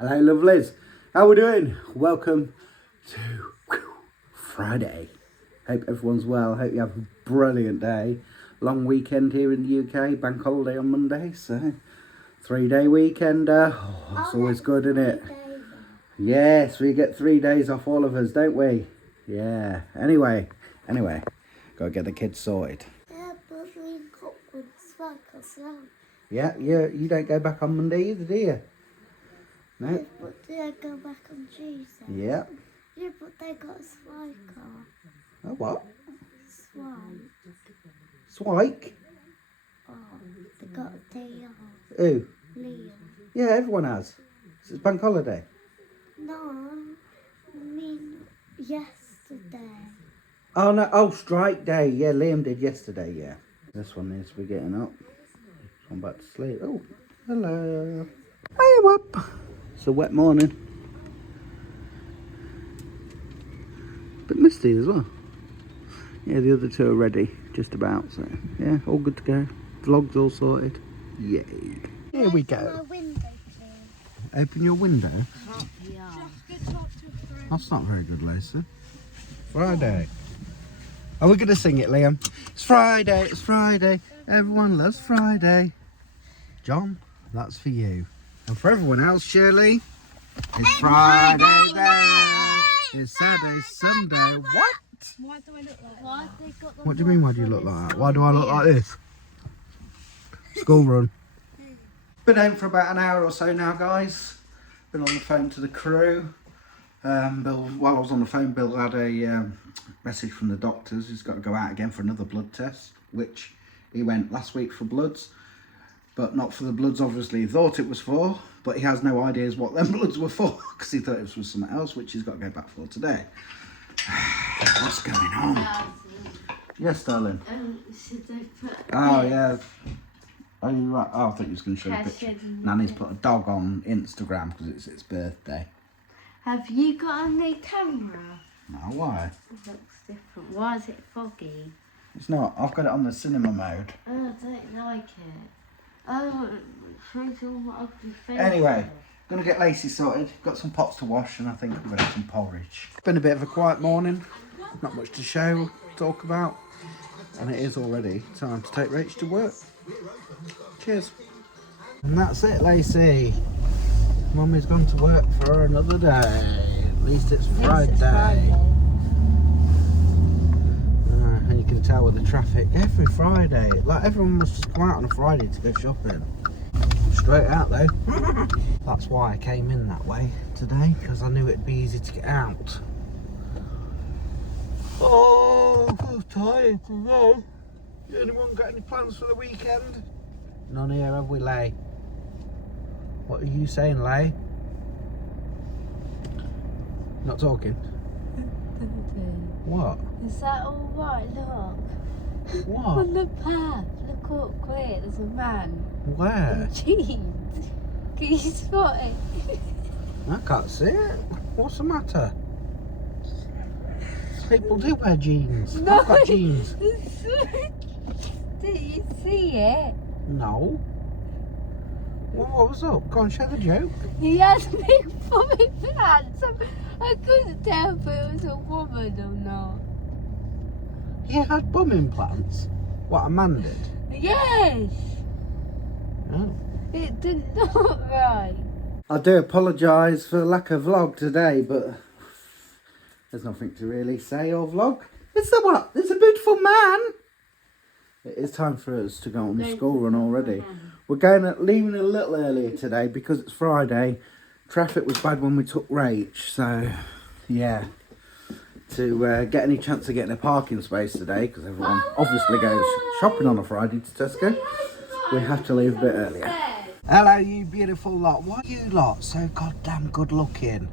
Hello lovelies, how we doing? Welcome to Friday. Hope everyone's well, hope you have a brilliant day. Long weekend here in the UK, bank holiday on Monday, so 3-day weekender. Oh, it's always good, isn't it? Yes, we get 3 days off, all of us, don't we? Yeah, anyway, gotta get the kids sorted. Yeah, but we got one back as well. Yeah, you don't go back on Monday either, do you? No? Yeah, but they go back on Tuesday. Yeah. Yeah, but they got a swag car. Oh, what? Swag. Swike? Oh, they got a day off. Who? Liam. Yeah, everyone has. It's bank holiday. No, I mean yesterday. Oh, no. Oh, strike day. Yeah, Liam did yesterday, yeah. This one needs to be getting up. I'm back to sleep. Oh, hello. Hey, up. It's a wet morning. Bit misty as well. Yeah, the other two are ready, just about. So, yeah, all good to go. Vlog's all sorted. Yay. Here we go. My window, please. Open your window. Yeah. That's not very good, Lisa. Friday. Are we going to sing it, Liam? It's Friday, it's Friday. Everyone loves Friday. John, that's for you. And for everyone else, Shirley, it's Friday then. It's Saturday, Sunday. What? Why do I look like that? What do you mean, why do you look like that? Why do I look like this? School run. Been home for about an hour or so now, guys. Been on the phone to the crew. Bill, while I was on the phone, Bill had a message from the doctors. He's got to go out again for another blood test, which he went last week for bloods, but not for the bloods, obviously. He thought it was for, but he has no ideas what them bloods were for, because he thought it was for something else, which he's got to go back for today. What's going on? Yes, darling. Should I put Oh, yeah. Oh, you're right. Oh, I thought you was going to show a picture. Nanny's put a dog on Instagram because it's its birthday. Have you got a new camera? No, why? It looks different. Why is it foggy? It's not. I've got it on the cinema mode. Oh, I don't like it. Oh, it shows all my ugly face. Anyway, gonna get Lacey sorted. Got some pots to wash, and I think I'm gonna have some porridge. Been a bit of a quiet morning. Not much to show, talk about, and it is already time to take Rach to work. Cheers. And that's it, Lacey. Mummy's gone to work for another day. At least it's Friday. And you can tell with the traffic every Friday. Like, everyone must just go out on a Friday to go shopping. Straight out though. That's why I came in that way today, because I knew it'd be easy to get out. Oh, I'm so tired today. Anyone got any plans for the weekend? None here, have we, Lay? What are you saying, Lay? Not talking? What? Is that all right? Look. What? On the path. Look up quick. There's a man. Where? In jeans. Can you spot it? I can't see it. What's the matter? People do wear jeans. No. I've got jeans. Did you see it? No. What was up? Go on, share the joke. He has big fluffy pants. I couldn't tell if it was a woman or not. He had bum implants. What, a man did? Yes. Oh. It didn't look right. I do apologise for the lack of vlog today, but there's nothing to really say or vlog. It's the what? It's a beautiful man. It is time for us to go on the school run already. We're leaving a little earlier today because it's Friday. Traffic was bad when we took Rach, so yeah. To get any chance of getting a parking space today, because everyone obviously goes shopping on a Friday to Tesco, we have to leave a bit earlier. Hello, you beautiful lot. Why are you lot so goddamn good looking?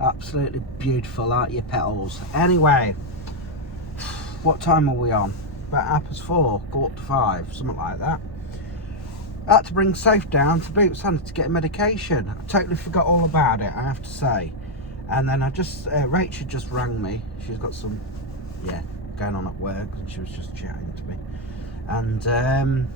Absolutely beautiful, aren't you, petals? Anyway, what time are we on? About 4:30, 4:45, something like that. I had to bring Soph down to Boots Centre to get medication. I totally forgot all about it, I have to say. And then Rachel just rang me. She's got some, going on at work, and she was just chatting to me. And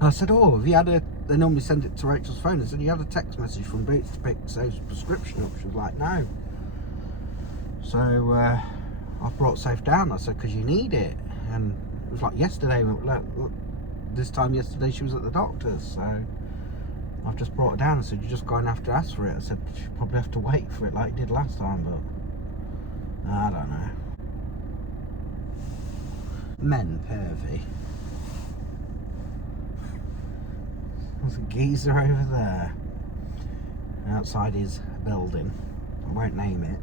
I said, oh, have you had a they normally send it to Rachel's phone. I said, you had a text message from Boots to pick Soph's prescription up. She was like, no. So I brought Soph down. I said, because you need it. And it was like yesterday, this time yesterday she was at the doctor's. So I've just brought her down. I said, you're just going to have to ask for it. I said, you probably have to wait for it like you did last time, but I don't know. Men pervy. There's a geezer over there outside his building. I won't name it.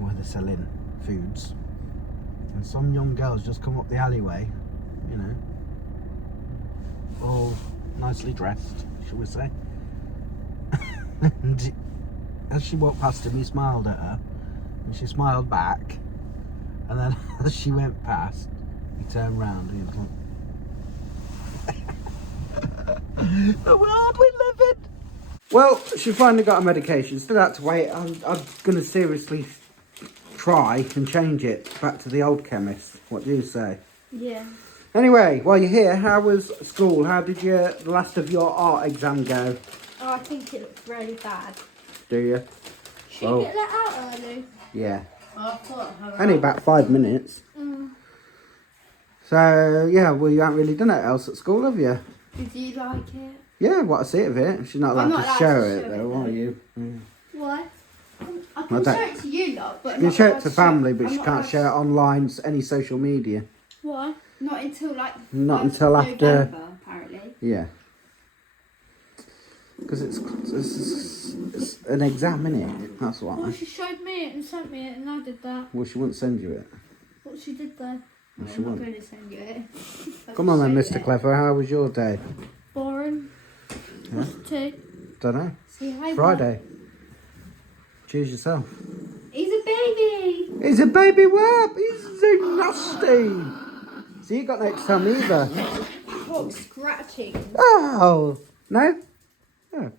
Where they're selling foods. And some young girls just come up the alleyway, you know, all nicely dressed, shall we say. And as she walked past him, he smiled at her, and she smiled back. And then as she went past, he turned round and he was like, the world we live in. Well, she finally got her medication. Still had to wait. I'm going to seriously try and change it back to the old chemist. What do you say? Yeah. Anyway, while you're here, how was school? How did the last of your art exam go? Oh, I think it looks really bad. Do you? Should you get that out early? Yeah. I thought Only about 5 minutes. So, yeah, well, you haven't really done it else at school, have you? Did you like it? Yeah, what I see of it. She's not allowed not to allowed show to it, show though, it, are though. you? Why? I can show it to you lot, but You can show it to family, but she can't share it online, any social media. Why? Not until like Not until after. November, apparently. Yeah. Because it's an exam, innit? That's what. Well, she showed me it and sent me it, and I did that. Well, she wouldn't send you it. What she did there? Well, she I'm not won't. going to send you it. Come on then, Mr. Clever. How was your day? Boring. What's the tea? Don't know. See, hi, Friday. Choose yourself. He's a baby. He's a baby whelp. He's so nasty. So you got no to tell me either. What, scratching? Oh, no? Oh.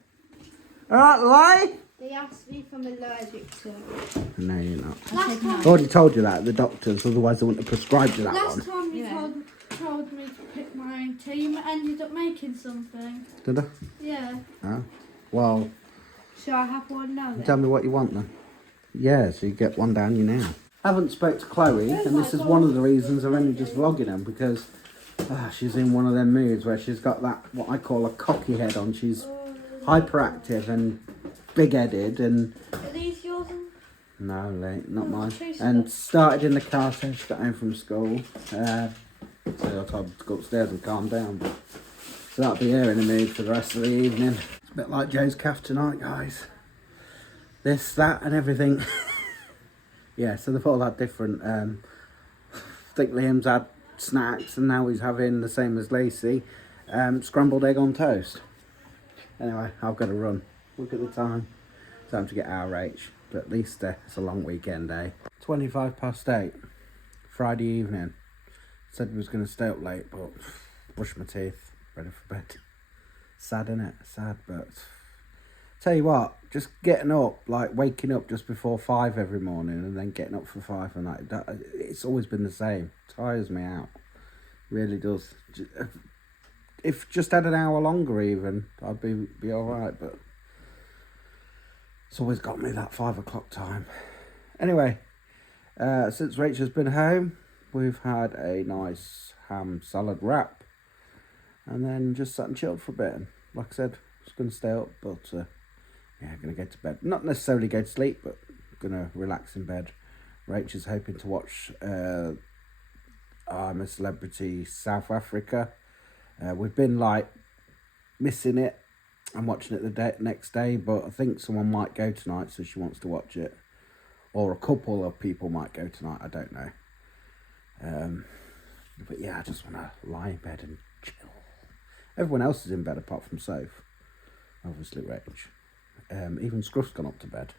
All right, lie. They asked me if I'm allergic to it. No, you're not. Last I time, already told you that at the doctors, otherwise they wouldn't have prescribed you that one. last time you told me to pick my own tea, you ended up making something. Did I? Yeah. Oh. Well, Shall I have one now then? tell me what you want then. Yeah, so you get one down you now. I haven't spoke to Chloe, and this is one of the reasons I'm only just vlogging her, because she's in one of them moods where she's got that, what I call a cocky head on. She's hyperactive and big-headed and... Are these yours? No, not mine. And started in the car since she got home from school. So I told her to go upstairs and calm down. But, so that'll be her in the mood for the rest of the evening. It's a bit like Joe's calf tonight, guys. This, that and everything. Yeah, so they've all had different... I think Liam's had snacks and now he's having the same as Lacey. Scrambled egg on toast. Anyway, I've got to run. Look at the time. Time to get our H. But at least it's a long weekend, eh? 8:25, Friday evening. Said we was going to stay up late, but brushed my teeth, ready for bed. Sad, innit? Sad, but tell you what, just getting up, like waking up just before 5 every morning and then getting up for 5 and that it's always been the same. Tires me out. Really does. If just had an hour longer even, I'd be alright, but it's always got me that 5 o'clock time. Anyway, since Rachel's been home, we've had a nice ham salad wrap. And then just sat and chilled for a bit. And like I said, I was going to stay up, but yeah, going to go to bed. Not necessarily go to sleep, but going to relax in bed. Rachel's hoping to watch I'm a Celebrity South Africa. We've been like missing it. I'm watching it the next day, but I think someone might go tonight, so she wants to watch it. Or a couple of people might go tonight, I don't know. But yeah, I just want to lie in bed and chill. Everyone else is in bed apart from Soph. Obviously, Rach. Even Scruff's gone up to bed.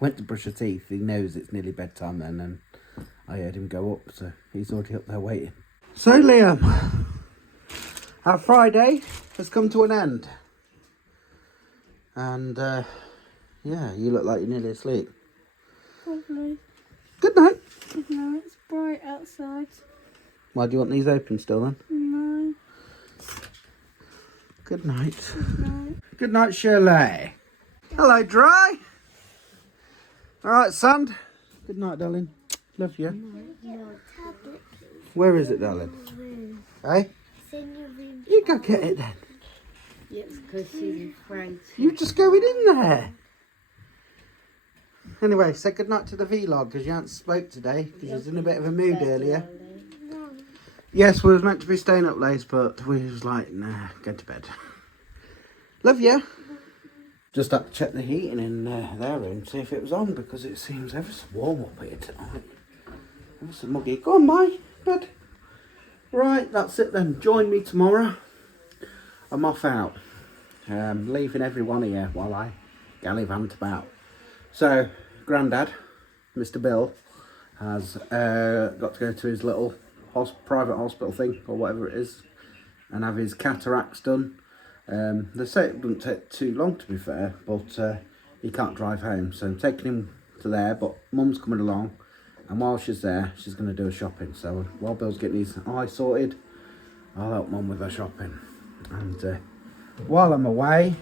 Went to brush her teeth. He knows it's nearly bedtime then, and I heard him go up, so he's already up there waiting. So, Liam, our Friday has come to an end. And, yeah, you look like you're nearly asleep. Probably. Good night. No, it's bright outside. Why do you want these open still then? No. Good night. Good night, Shirley. Hello, Dry. All right, Sand. Good night, darling. Love you. Where is it, darling? Hey? You go get it then. Yes, because she's afraid. You just going in there. Anyway, say good night to the vlog because you haven't spoke today because you was in a bit of a mood earlier. Yes, we was meant to be staying up late, but we was like, nah, go to bed. Love you. Just had to check the heating in their room, see if it was on, because it seems ever so warm up here tonight. Ever so muggy. Go on, Mai. Bed. Right, that's it then. Join me tomorrow. I'm off out. Leaving everyone here while I gallivant about. So, Grandad, Mr. Bill, has got to go to his little private hospital thing, or whatever it is, and have his cataracts done. They say it wouldn't take too long, to be fair, but he can't drive home, so I'm taking him to there, but Mum's coming along, and while she's there, she's going to do her shopping. So while Bill's getting his eye sorted, I'll help Mum with her shopping. And while I'm away,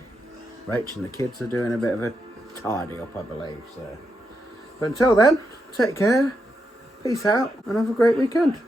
Rach and the kids are doing a bit of a tidy up, I believe. So, but until then, take care, peace out, and have a great weekend.